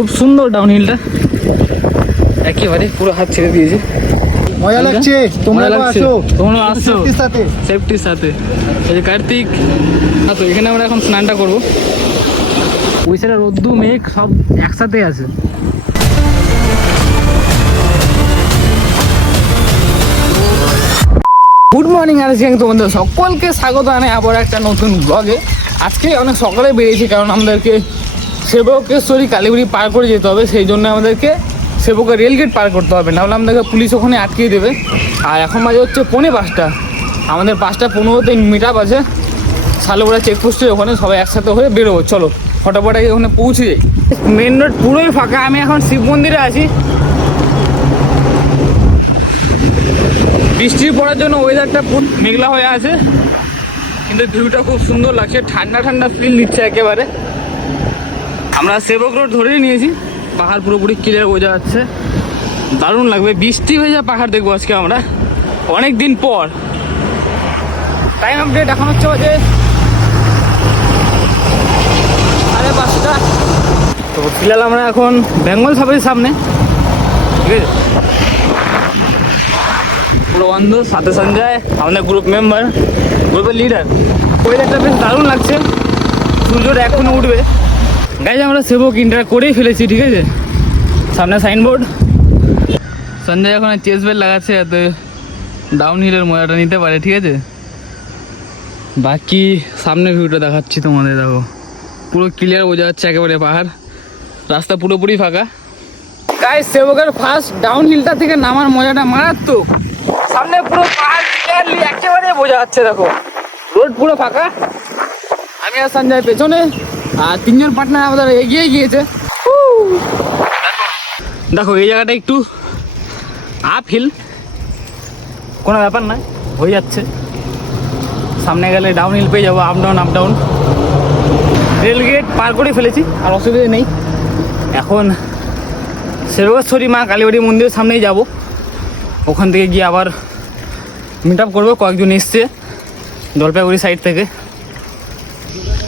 খুব সুন্দর ডাউন হিলটা, একেবারে পুরো হাত ছেড়ে দিয়েছে। মজা লাগছে, তোমরা আসছো সেফটির সাথে। এই যে কার্তিক, তো এখানে আমরা এখন স্নানটা করবো। ওই সাইডে রোদ্দু মেঘ সব একসাথে আছে। গুড মর্নিং আর তোমাদের সকলকে স্বাগত জানাই আবার একটা নতুন ব্লগে। আজকে অনেক সকালে বেরিয়েছি, কারণ আমাদেরকে সেবকেশ্বরী কালীবাড়ি পার করে যেতে হবে। সেই জন্য আমাদেরকে সেবকের রেলগেট পার করতে হবে, নাহলে আমাদেরকে পুলিশ ওখানে আটকিয়ে দেবে। আর এখন বাজে হচ্ছে 5:45, আমাদের 5:15-তে মিট আপ আছে শালুগড়া চেকপোস্টে, ওখানে সবাই একসাথে হয়ে বেরোবো। চলো ফটাফট আগে ওখানে পৌঁছে যাই। মেন রোড পুরোই ফাঁকা, আমি এখন শিব মন্দিরে আছি। বৃষ্টি পড়ার জন্য ওয়েদারটা মেঘলা হয়ে আছে, কিন্তু ভিউটা খুব সুন্দর লাগছে, ঠান্ডা ঠান্ডা ফিল দিচ্ছে একেবারে। আমরা সেবক রোড ধরেই নিয়েছি, পাহাড় পুরোপুরি ক্লিয়ার বোঝা যাচ্ছে, দারুণ লাগবে। বৃষ্টি হয়ে যায় পাহাড় দেখবো আজকে আমরা অনেক দিন পর। টাইম আপডেট এখন হচ্ছে যে 5:30। তো ফিলহাল আমরা এখন বেঙ্গল সাফারির সামনে, ঠিক আছে। পুরো বন্ধু সাথে সঞ্জয়, আমাদের গ্রুপ মেম্বার, গ্রুপের লিডার। ওয়েদারটা বেশ দারুণ লাগছে, সূর্যটা এখনো উঠবে। গাইজ আমরা সেবক ইন্টার করেই ফেলেছি, ঠিক আছে। সামনে সাইনবোর্ড। সঞ্জয় এখন চেস্ট বেল্ট লাগাচ্ছে, যাতে ডাউন হিলের মজাটা নিতে পারে, ঠিক আছে। বাকি সামনে ভিউটা দেখাচ্ছি তোমাদের, দেখো পুরো ক্লিয়ার বোঝা যাচ্ছে একেবারে পাহাড়, রাস্তা পুরোপুরি ফাঁকা। গাইজ সেবকের ফার্স্ট ডাউন হিলটা থেকে নামার মজাটা মারাত্মক। সামনে পুরো পাহাড় ক্লিয়ারলি একেবারে বোঝা যাচ্ছে, দেখো রোড পুরো ফাঁকা। আমি আর সঞ্জয় পেছনে, আর 3জন পার্টনার আমাদের এগিয়ে গিয়েছে। দেখো এই জায়গাটা একটু আপ হিল, কোনো ব্যাপার নয়, হয়ে যাচ্ছে। সামনে গেলে ডাউন হিল পেয়ে যাবো, up down up down. Rail gate পার করে ফেলেছি, আর অসুবিধা নেই। এখন সেবকেশ্বরী মা কালীবাড়ি মন্দিরের সামনেই যাব, ওখান থেকে গিয়ে আবার মিট আপ করবো। কয়েকজন এসছে জলপাইগুড়ি সাইড থেকে,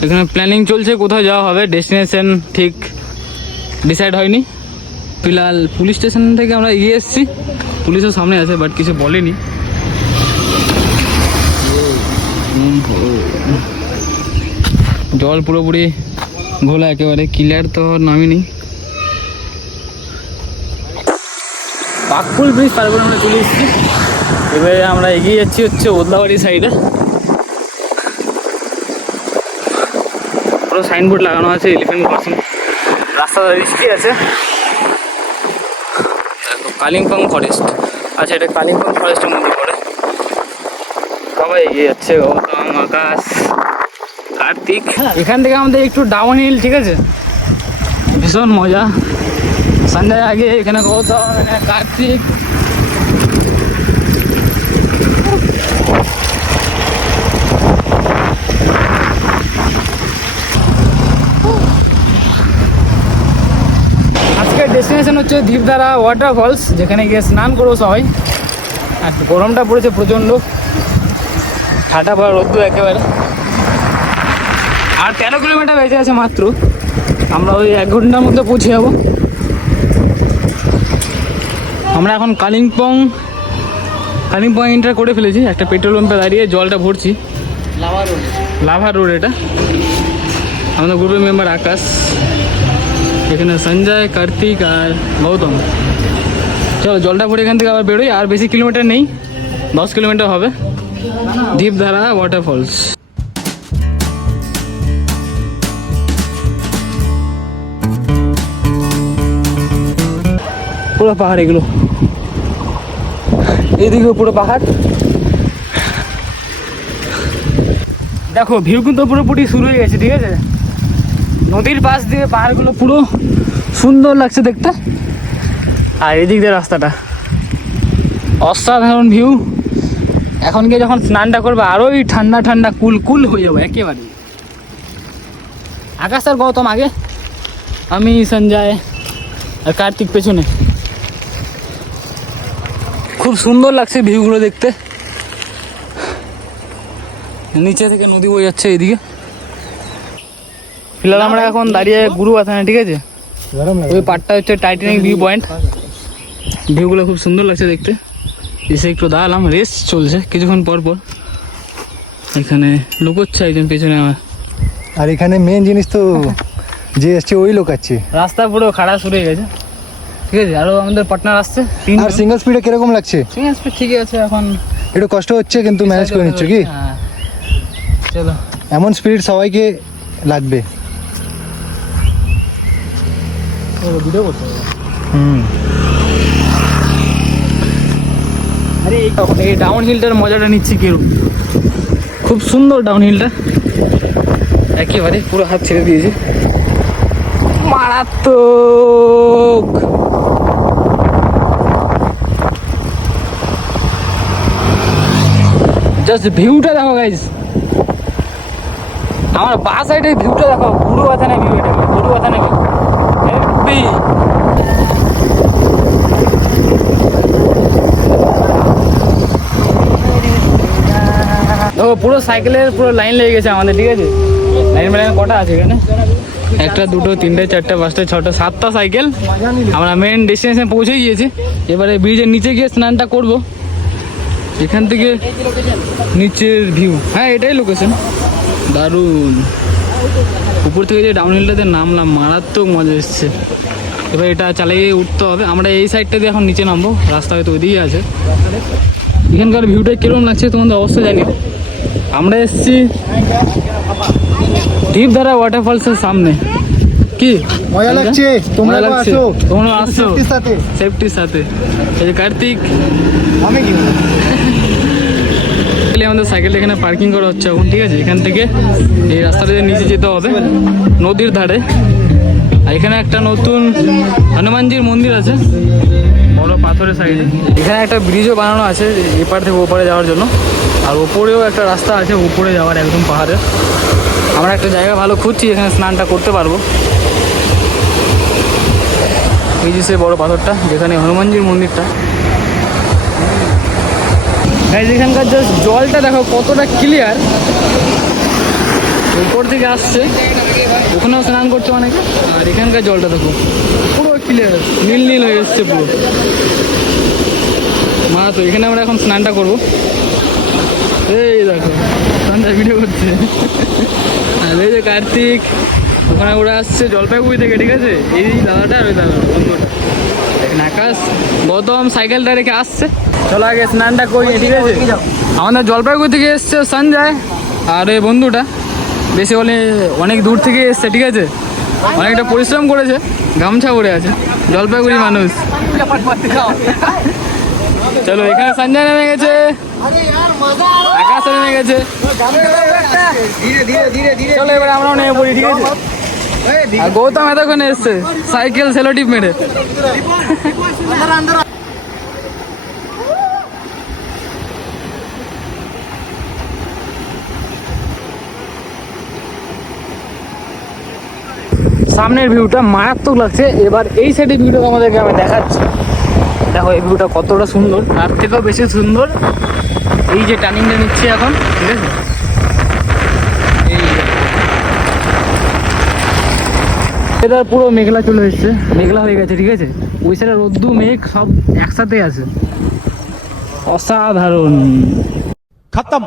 এখানে প্ল্যানিং চলছে কোথাও যাওয়া হবে, ডেস্টিনেশন ঠিক ডিসাইড হয়নি। ফিলহাল পুলিশ স্টেশন থেকে আমরা এগিয়ে এসেছি, পুলিশের সামনে আছে, বাট কিছু বলেনি। জল পুরোপুরি ঘোলা, একেবারে ক্লিয়ার তো নামিনি। বাঘফুল ব্রিজ পার করে আমরা চলে এসেছি। এবারে আমরা এগিয়ে যাচ্ছি হচ্ছে ওদলাবাড়ি সাইডে। পুরো সাইনবোর্ড লাগানো আছে, এলিফ্যান্ট ক্রসিং। রাস্তাটা রিস্কি আছে। কালিম্পং ফরেস্ট, আচ্ছা এটা কালিম্পং ফরেস্টের মধ্যে পড়ে। সবাই এগিয়ে যাচ্ছে, গৌতম, আকাশ, কার্তিক। এখান থেকে আমাদের একটু ডাউন হিল, ঠিক আছে, ভীষণ মজা। সন্ধ্যায় আগে এখানে গৌতম, এখানে কার্তিক। আজকের ডেস্টিনেশন হচ্ছে দীপধারা ওয়াটারফলস, যেখানে গিয়ে স্নান করবো সবাই। আর গরমটা পড়েছে প্রচণ্ড, ঠাটা পড়া রোদ্দু একেবারে। আর 13 কিলোমিটার বেঁচে আছে মাত্র, আমরা ওই 1 ঘন্টার মধ্যে পৌঁছে যাবো। আমরা এখন কালিম্পং এন্টার করে ফেলেছি। একটা পেট্রোল পাম্পে দাঁড়িয়ে জলটা ভরছি। লাভা রোড এটা। আমাদের গ্রুপের মেম্বার আকাশ, এখানে সঞ্জয়, কার্তিক আর গৌতম। চলো জলটা ভরে এখান থেকে আবার বেরোই। আর বেশি কিলোমিটার নেই, 10 কিলোমিটার হবে, দীপধারা ওয়াটারফলস। পুরো পাহাড় এগুলো, এইদিকে পুরো পাহাড়। দেখো ভিউ কিন্তু পুরোপুরি শুরু হয়ে গেছে, ঠিক আছে। নদীর পাশ দিয়ে পাহাড়গুলো পুরো সুন্দর লাগছে দেখতে। আর এদিক দিয়ে রাস্তাটা অসাধারণ ভিউ। এখন গিয়ে যখন স্নানটা করবে আরোই ঠান্ডা ঠান্ডা কুল কুল হয়ে যাবে একেবারে। আকাশ আর গৌতম আগে, আমি সঞ্জয় আর কার্তিক পেছনে। খুব সুন্দর লাগছে ভিউগুলো দেখতে। নিচে থেকে নদী বয়ে যাচ্ছে এইদিকে। ফিলহাল আমরা এখন দাঁড়িয়ে গুরু আথানে, ঠিক আছে। गरम लग ওই পাটটা হচ্ছে টাইটানিক ভিউ পয়েন্ট। ভিউগুলো খুব সুন্দর লাগছে দেখতে। এসে একটু দাঁড়ালাম, রেস্ট চলছে কিছুক্ষণ পর পর। এখানে লুকোচ্ছে একজন পেছনে আমার। আর এখানে মেন জিনিস তো যে এসছে ওই লোক আছে। রাস্তা পুরো খাড়া শুরু হয়ে গেছে, ঠিক আছে। আরও আমাদের পার্টনার আসছে আর সিঙ্গেল স্পিডে কিরকম লাগছে? সিঙ্গেল স্পিড ঠিকই আছে এখন। একটু কষ্ট হচ্ছে কিন্তু ম্যানেজ করে নিচ্ছ কি? হ্যাঁ চলো। এমন স্পিড সবাইকে লাগবে। ভিডিও করতে হবে। আরে এই ডাউন হিলটার মজাটা নিচ্ছি কেউ, খুব সুন্দর ডাউন হিলটা, একেবারে পুরো হাত ছেড়ে দিয়েছে, মারাত্মক। জাস্ট ভিউটা দেখো গাইজ, আমার বা সাইডের ভিউটা দেখো, পুরো কথা না ভিউ, এটা পুরো কথা না ভিউ হেভি। দেখো পুরো সাইকেলের পুরো লাইন লেগে গেছে আমাদের, ঠিক আছে। লাইন লাইন কটা আছে এখানে? একটা, দুটো, তিনটে, চারটে, পাঁচটা, ছটা, সাতটা সাইকেল। আমরা মেন ডেস্টিনেশনে পৌঁছে গিয়েছি। এবারে ব্রিজের নিচে গিয়ে স্নানটা করব। এখান থেকে নিচের ভিউ, হ্যাঁ এটাই লোকেশন, দারুণ। উপর থেকে যে ডাউন হিলটাতে নামলাম, মারাত্মক মজা এসছে। এবার এটা চালিয়ে উঠতে হবে। আমরা এই সাইডটা দিয়ে এখন নিচে নামবো, রাস্তা হয়তো ওইদিকে আছে। এখানকার ভিউটা কিরকম লাগছে তোমাদের অবশ্যই জানিও। আমরা এসছি দ্বীপধারা ওয়াটারফলসের সামনে। কি মজা লাগছে? তোমরা মজা লাগছে? আসো, তোমরা আসছো সেফটির সাথে। সেফটির সাথে। এই যে কার্তিক, আমি কি আমাদের সাইকেলটা এখানে পার্কিং করা হচ্ছে এখন, ঠিক আছে। এখান থেকে এই রাস্তাটা দিয়ে নিচে যেতে হবে নদীর ধারে। আর এখানে একটা নতুন হনুমানজির মন্দির আছে, বড় পাথরের সাইডে। এখানে একটা ব্রিজও বানানো আছে এপার থেকে ওপারে যাওয়ার জন্য। আর ওপরেও একটা রাস্তা আছে উপরে যাওয়ার, একদম পাহাড়ে। আমরা একটা জায়গা ভালো খুঁজছি, এখানে স্নানটা করতে পারবো। এই যে সে বড় পাথরটা, যেখানে হনুমানজির মন্দিরটা। এখানকার জাস্ট জলটা দেখো কতটা ক্লিয়ার, উপর থেকে আসছে, ওখানেও স্নান করছে অনেকে। আর এখানকার জলটা দেখো পুরো ক্লিয়ার, নীল নীল হয়ে এসছে পুরো। মা তো এখানে আমরা এখন স্নানটা করবো। এই দেখো সন্ধ্যা ভিডিও করছে। আর এই যে কার্তিক, ওখানে ওরা আসছে জলপাইগুড়ি থেকে, ঠিক আছে। এই দাদাটা আর ওই দাদা বন্ধুটা, দেখেন আকাশ। গৌতম সাইকেলটা রেখে আসছে। চলো আগে স্নানটা করি, ঠিক আছে। আমাদের জলপাইগুড়ি থেকে এসছে সঞ্জয় আর এই বন্ধুটা, বেশি হলে অনেক দূর থেকে এসছে, ঠিক আছে। অনেকটা পরিশ্রম করেছে, গামছা পরে আছে, জলপাইগুড়ি মানুষ। চলো এখানে সঞ্জয় নেমে গেছে, আকাশ নেমে গেছে। চলো এবার আমরাও নেমে পড়ি, ঠিক আছে। আর গৌতম এতক্ষণে এসছে সাইকেল সেলোটিপ মেরে। সামনের ভিউটা মারাত্মক লাগছে। এবার এই সাইডের ভিউটা আমাদেরকে আমি দেখাচ্ছি। দেখো এই ভিউটা কতটা সুন্দর, তার থেকেও বেশি সুন্দর এই যে টার্নিংটা নিচ্ছে এখন, ঠিক আছে। এই এটার পুরো মেঘলা চলে এসছে, মেঘলা হয়ে গেছে, ঠিক আছে। ওই সাইডে রোদ্দু মেঘ সব একসাথে আছে, অসাধারণ। খতম।